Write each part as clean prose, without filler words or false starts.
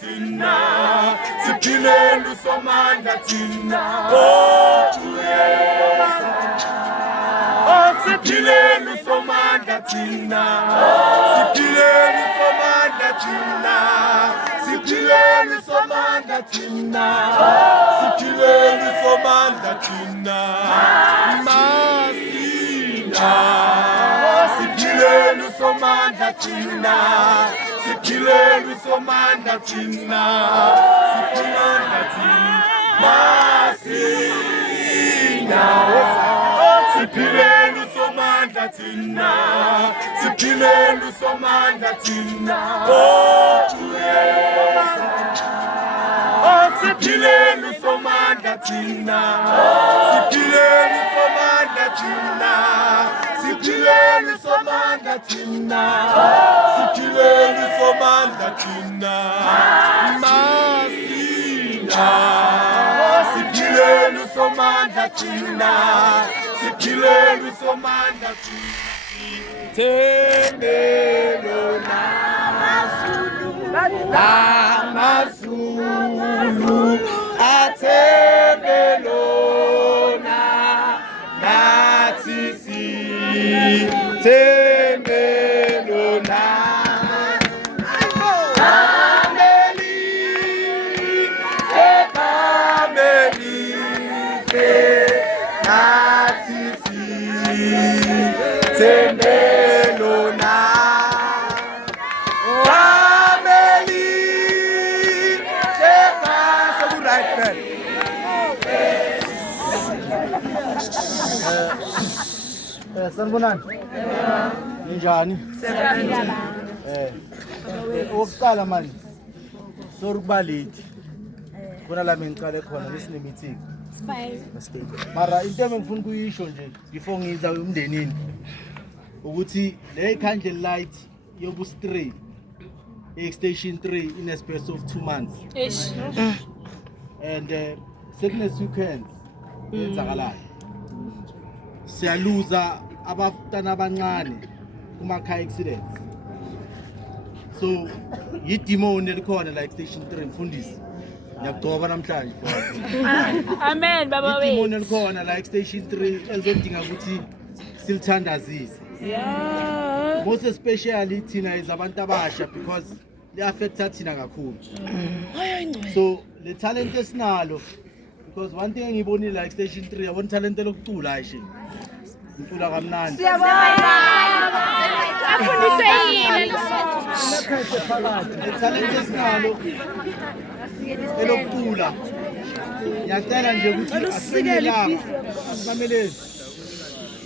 thina siphilele usomandla thina oh siphilele usomandla thina siphilele usomandla thina siphilele usomandla thina siphilele usomandla thina masina siphilele usomandla thina siphilele usomandla thina siphilele thina masina siphilele usomandla thina siphilele usomandla thina oh siphilele usomandla thina siphilele usomandla thina siphilele usomandla thina siphilele usomandla thina masina siphilele usomandla thina siphilele usomandla thina thembelo namazulu athembelona nathi sithembelona nathi sithembelona Sanibonani. Ninjani? Oqala manje. Sorry ukuba late. Khona la ngicale khona lesine meeting. It's fine. Mara into engifuna ukuyisho nje before ngiza umndenini ukuthi le candle light yobu stray station 3 in a space of 2 months. Ish. And sickness weekends yenzakalayo. Siyaluza abafana abancane kuma car accidents. So yidemon elikhona like station 3 mfundisi. Ngiyagcoba namhlanje. Amen baba wethu. Yidemon elikhona like station 3 elizodinga ukuthi silithandazise. Yeah. Most especially thina izabantu abasha because they affect thina kakhulu. So the talent esinalo because one thing engibonile like station 3 yabona talent lokucula ayishe. Ngicula kamnandi. Afundise yini? The talent esinalo elokucula. Ngiyacela nje ukuthi asibenelanga. Asibameleni.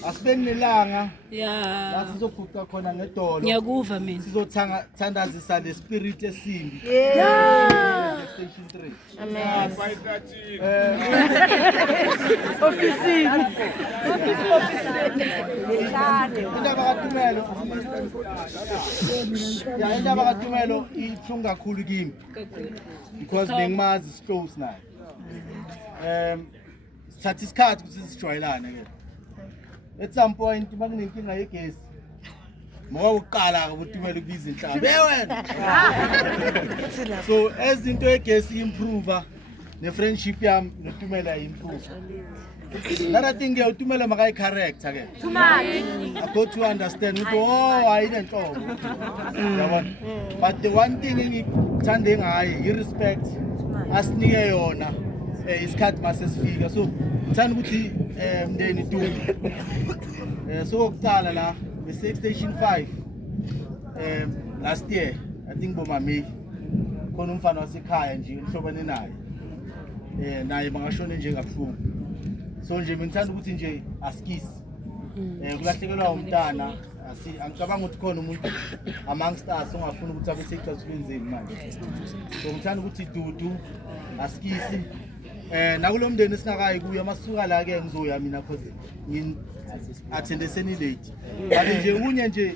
Asibenelanga. Yeah. La sizoguqa khona ngedolo. Ngiyakuva mina. Sizothandazisa le spirit esimbi. Yeah. Station 3. Amen. Indaba kaTumelo ihlungu kakhulu kimi because bengimazi close naye. Sithatha isikhathi ukuthi sijwayelane ke. At some point makunenkinga yegesi. Moya uqala ukuTumelo kubiza inhlamba. Wena. So ezinto yegesi improve ne friendship yami noTumelo improve. Another thing uTumelo makayi character ke. Tumali. I got to understand ukuthi oh ayinenhlobo. Yabona. But the one thing engithande ngaye irespect asinike yona isikhathi masesifika. So ngithanda ukuthi mndeni Dumi. So okuqala la the station 5 last year I think boma May khona umfana wasekhaya nje umhlobane naye. Naye bangashone nje kabuhlungu. So nje ngithanda ukuthi nje askisi. Kulahlekelwa umntana angicabanga ukuthi khona umuntu amongst us ongafuna ukuthi abe sector sikwenzeni manje. So ngithanda ukuthi Dudu askisi nakulomndeni esingakayi kuyo masuka la ke ngizoya mina because attende seni late. But nje unye nje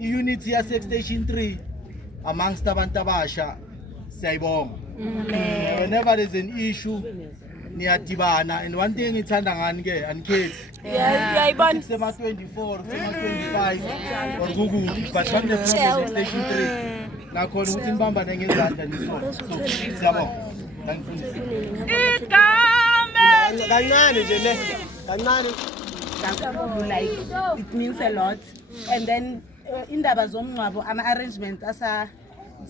iunity ya station 3 amongst abantu abasha siyayibonga. Whenever there's an issue niyadibana and one thing ngithanda ngani ke anikhethi. Uyayibona Sema 24 sema 25 or Google but from the station 3 nakhona ukuthi nibambane ngezandla niso siyabonga ngifundise kancane nje le kancane like it means a lot and then indaba zomncwabo ama-arrangement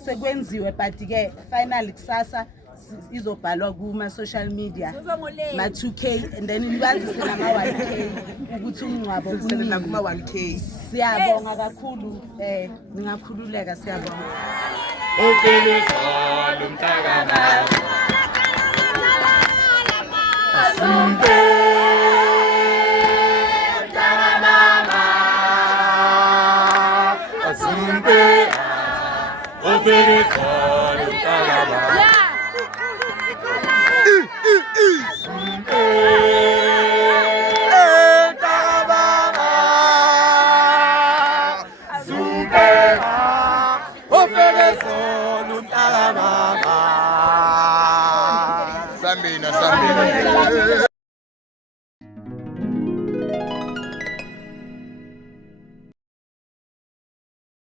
sekwenziwe but ke finally kusasa izobhalwa kuma-social media ma-2K and then libazise nama-1K ukuthi umncwabo kuma-1K siyabonga kakhulu ningakhululeka siyabonga ufilisalo mntakamazi asumpe mntakamama asumpe ufilisalo mntakamazi asumpe